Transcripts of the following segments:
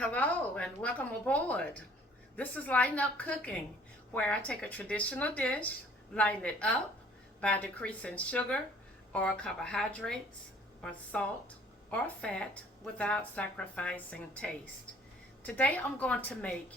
Hello and welcome aboard. This is Lighten Up Cooking, where I take a traditional dish, lighten it up by decreasing sugar or carbohydrates or salt or fat without sacrificing taste. Today I'm going to make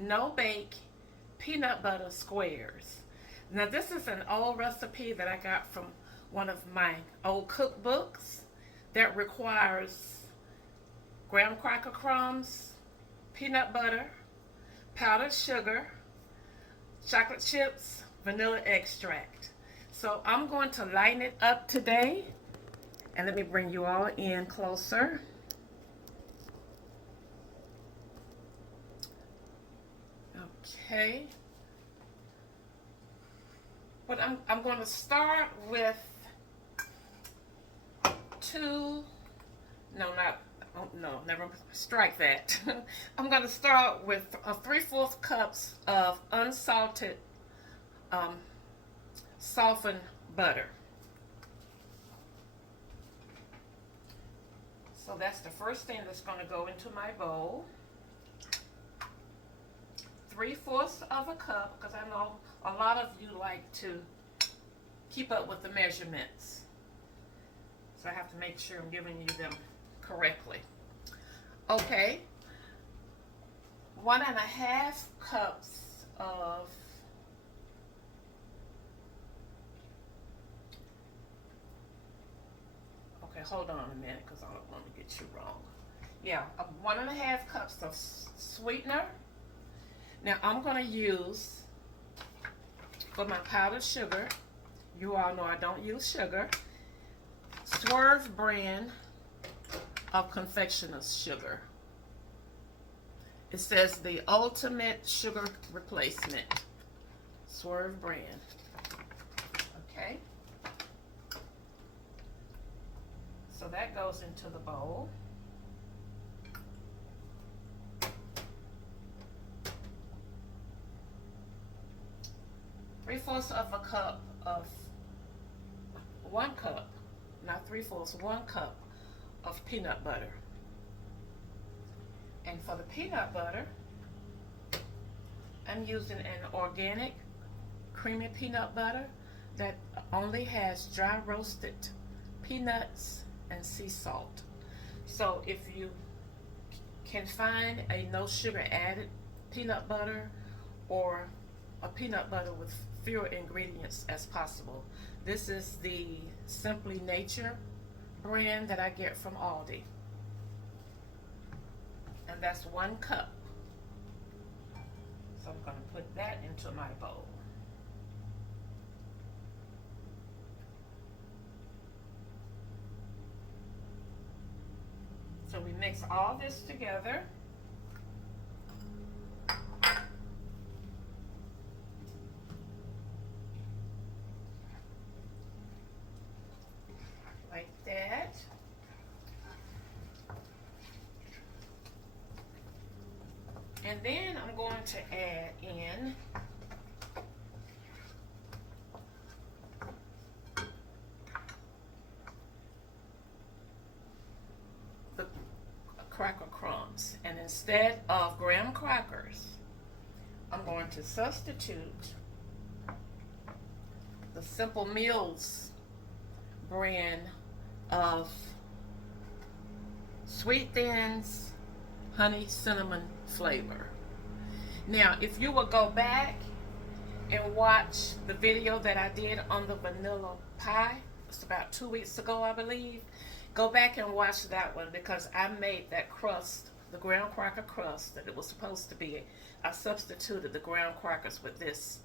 no-bake peanut butter squares. Now this is an old recipe that I got from one of my old cookbooks that requires graham cracker crumbs, peanut butter, powdered sugar, chocolate chips, vanilla extract. So I'm going to lighten it up today. And let me bring you all in closer. Okay. But I'm going to start with two, no, not, oh, no, never, strike that. I'm going to start with 3/4 cups of unsalted, um, softened butter. So that's the first thing that's going to go into my bowl. 3/4 of a cup, because I know a lot of you like to keep up with the measurements. So I have to make sure I'm giving you them correctly. Okay, 1.5 cups of okay, hold on a minute because I don't want to get you wrong. Yeah, 1.5 cups of sweetener. Now I'm going to use for my powdered sugar. You all know I don't use sugar. Swerve brand of confectioner's sugar. It says the ultimate sugar replacement. Swerve brand. Okay. So that goes into the bowl. Three-fourths of a cup of 1 cup, not 3/4, 1 cup of peanut butter. And for the peanut butter, I'm using an organic creamy peanut butter that only has dry roasted peanuts and sea salt. So if you can find a no sugar added peanut butter or a peanut butter with fewer ingredients as possible, this is the Simply Nature brand that I get from Aldi. And that's 1 cup. So I'm going to put that into my bowl. So we mix all this together. Like that. And then I'm going to add in the cracker crumbs. And instead of graham crackers, I'm going to substitute the Simple Meals brand of Sweet Thins honey cinnamon flavor. Now, if you will go back and watch the video that I did on the vanilla pie, it's about 2 weeks ago, I believe. Go back and watch that one because I made that crust, the graham cracker crust that it was supposed to be. I substituted the graham crackers with these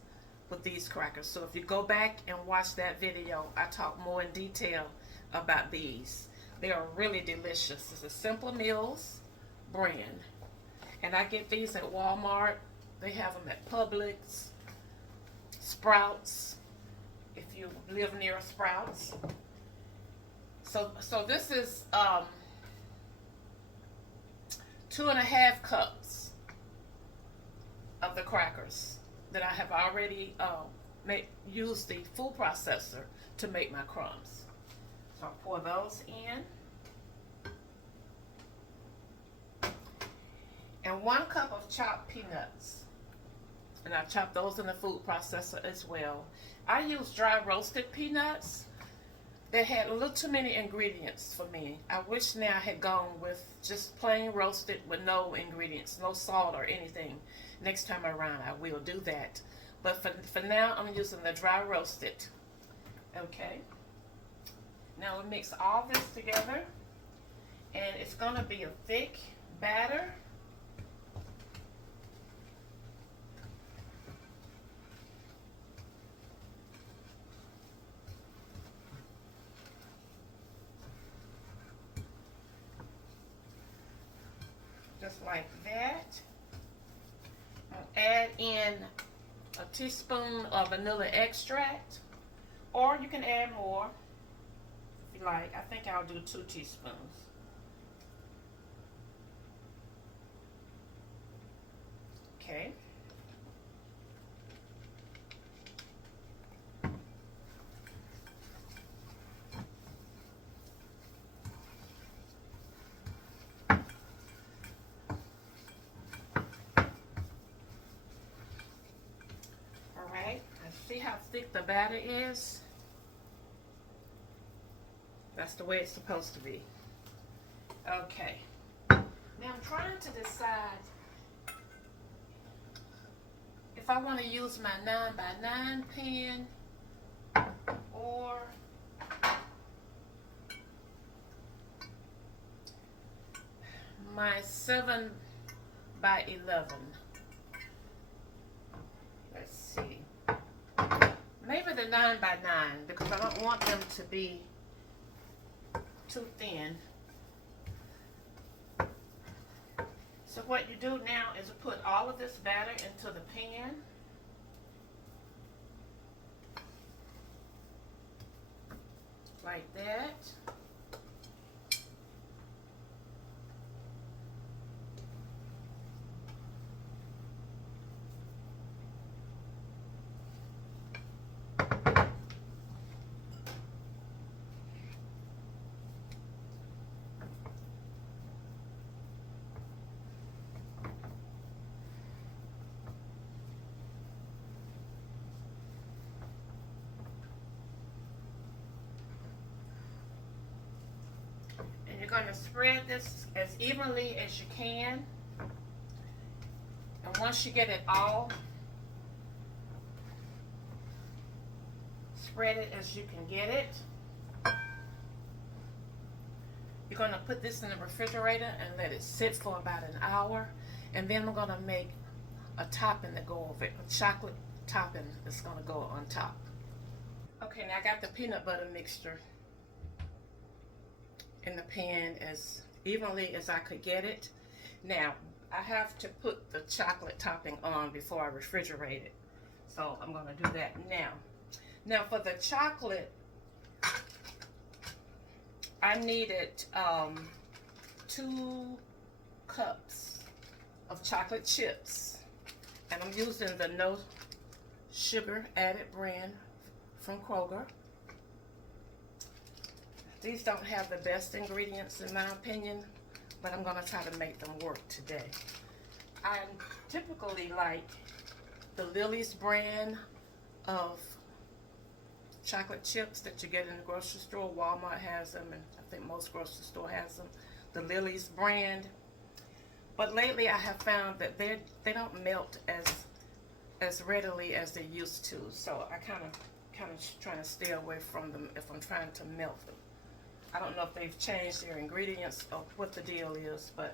crackers. So if you go back and watch that video, I talk more in detail about these. They are really delicious. It's a Simple Meals brand. And I get these at Walmart. They have them at Publix, Sprouts, if you live near Sprouts. So this is 2.5 cups of the crackers that I have already used the food processor to make my crumbs. So I'll pour those in. and 1 cup of chopped peanuts. And I chop those in the food processor as well. I use dry roasted peanuts. They had a little too many ingredients for me. I wish now I had gone with just plain roasted with no ingredients, no salt or anything. Next time around I will do that. But for now I'm using the dry roasted. Okay. Now we mix all this together, and it's going to be a thick batter. Just like that. I'll add in a teaspoon of vanilla extract, or you can add more if you like. I think I'll do 2 teaspoons. Okay. See how thick the batter is? That's the way it's supposed to be. Okay. Now I'm trying to decide if I want to use my 9x9 pan or my 7x11. Let's see. Maybe the 9x9, because I don't want them to be too thin. So what you do now is put all of this batter into the pan. Like that. You're going to spread this as evenly as you can. And once you get it all spread it as you can get it, you're going to put this in the refrigerator and let it sit for about an hour. And then we're going to make a topping to go over it. A chocolate topping is going to go on top. Okay, now I got the peanut butter mixture in the pan as evenly as I could get it. Now I have to put the chocolate topping on before I refrigerate it, so I'm going to do that now. Now for the chocolate, I needed 2 cups of chocolate chips, and I'm using the no sugar added brand from Kroger. These don't have the best ingredients in my opinion, but I'm going to try to make them work today. I typically like the Lily's brand of chocolate chips that you get in the grocery store. Walmart has them, and I think most grocery store has them. The Lily's brand. But lately I have found that they don't melt as readily as they used to. So I kind of trying to stay away from them if I'm trying to melt them. I don't know if they've changed their ingredients or what the deal is, but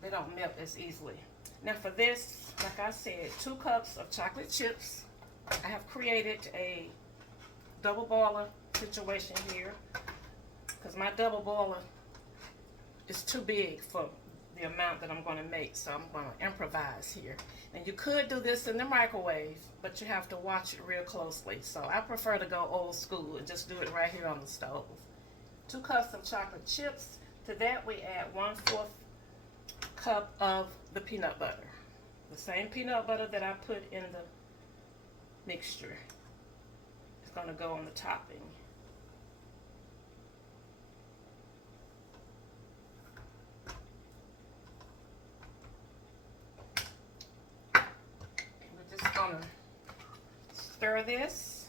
they don't melt as easily. Now for this, like I said, 2 cups of chocolate chips. I have created a double boiler situation here because my double boiler is too big for the amount that I'm going to make, so I'm going to improvise here. And you could do this in the microwave, but you have to watch it real closely. So I prefer to go old school and just do it right here on the stove. 2 cups of chocolate chips. To that we add 1/4 cup of the peanut butter. The same peanut butter that I put in the mixture. It's going to go on the topping. for this.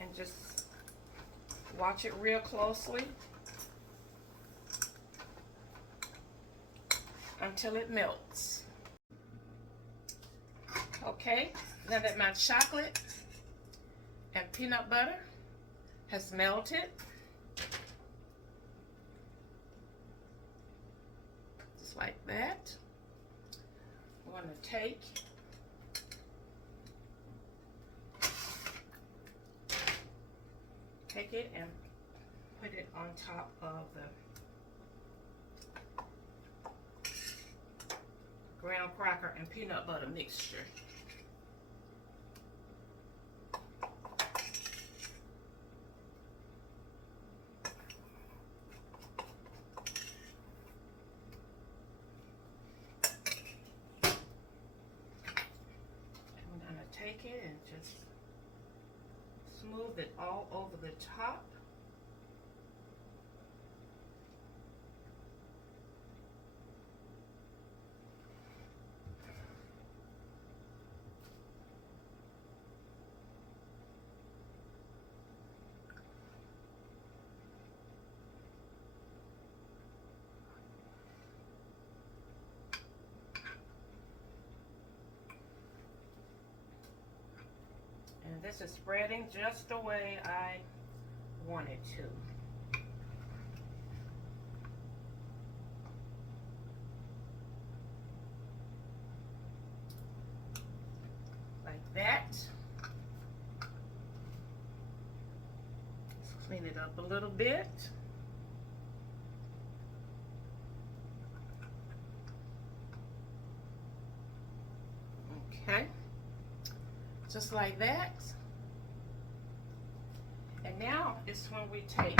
And just watch it real closely until it melts. Okay, now that my chocolate and peanut butter has melted, just like that, I'm going to take it and put it on top of the graham cracker and peanut butter mixture. I'm going to take it and just smooth it all over the top. And this is spreading just the way I want it to. Like that. Let's clean it up a little bit. Okay. Just like that. And now it's when we take,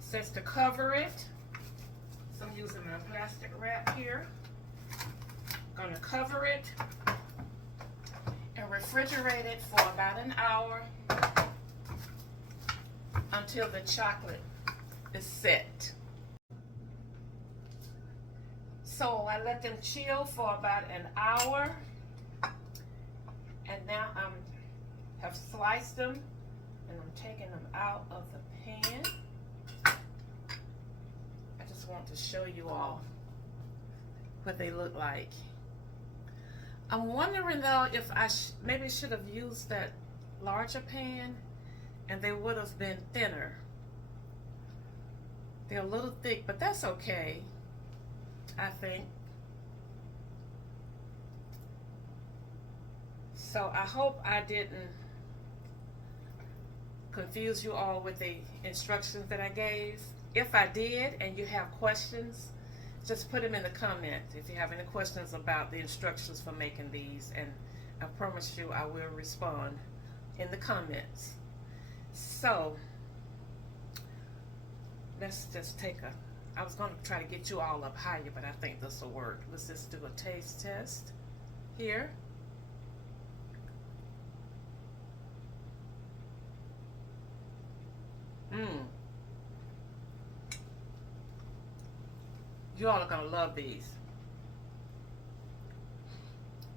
says to cover it. So I'm using my plastic wrap here. Gonna cover it and refrigerate it for about an hour until the chocolate is set. So I let them chill for about an hour, and now have sliced them, and I'm taking them out of the pan. I just want to show you all what they look like. I'm wondering though if I maybe should have used that larger pan, and they would have been thinner. They're a little thick, but that's okay, I think. So I hope I didn't confuse you all with the instructions that I gave. If I did and you have questions, just put them in the comments if you have any questions about the instructions for making these, and I promise you I will respond in the comments. So let's just take I was going to try to get you all up higher, but I think this will work. Let's just do a taste test here. You all are going to love these.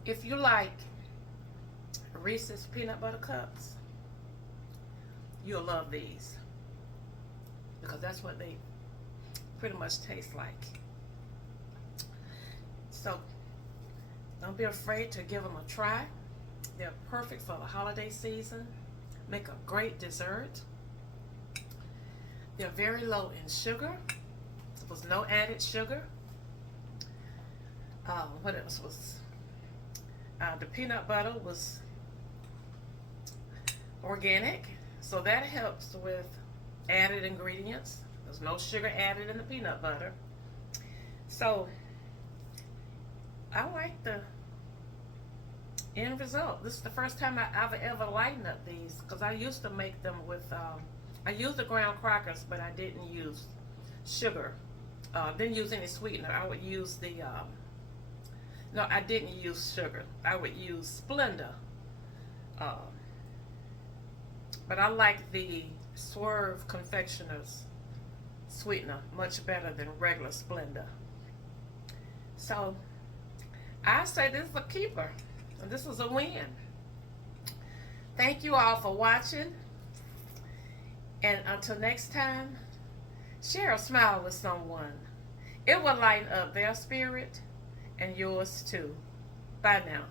If you like Reese's peanut butter cups, you'll love these, because that's what they pretty much taste like. So don't be afraid to give them a try. They're perfect for the holiday season. Make a great dessert. They're very low in sugar. There was no added sugar. What else was? The peanut butter was organic, so that helps with added ingredients. There's no sugar added in the peanut butter. So I like the end result. This is the first time I've ever lightened up these, because I used to make them with, I used the ground crackers, but I didn't use sugar. Didn't use any sweetener. I would use the, no, I didn't use sugar. I would use Splenda. But I like the Swerve Confectioners sweetener, much better than regular Splenda. So I say this is a keeper, and this is a win. Thank you all for watching, and until next time, share a smile with someone. It will lighten up their spirit and yours too. Bye now.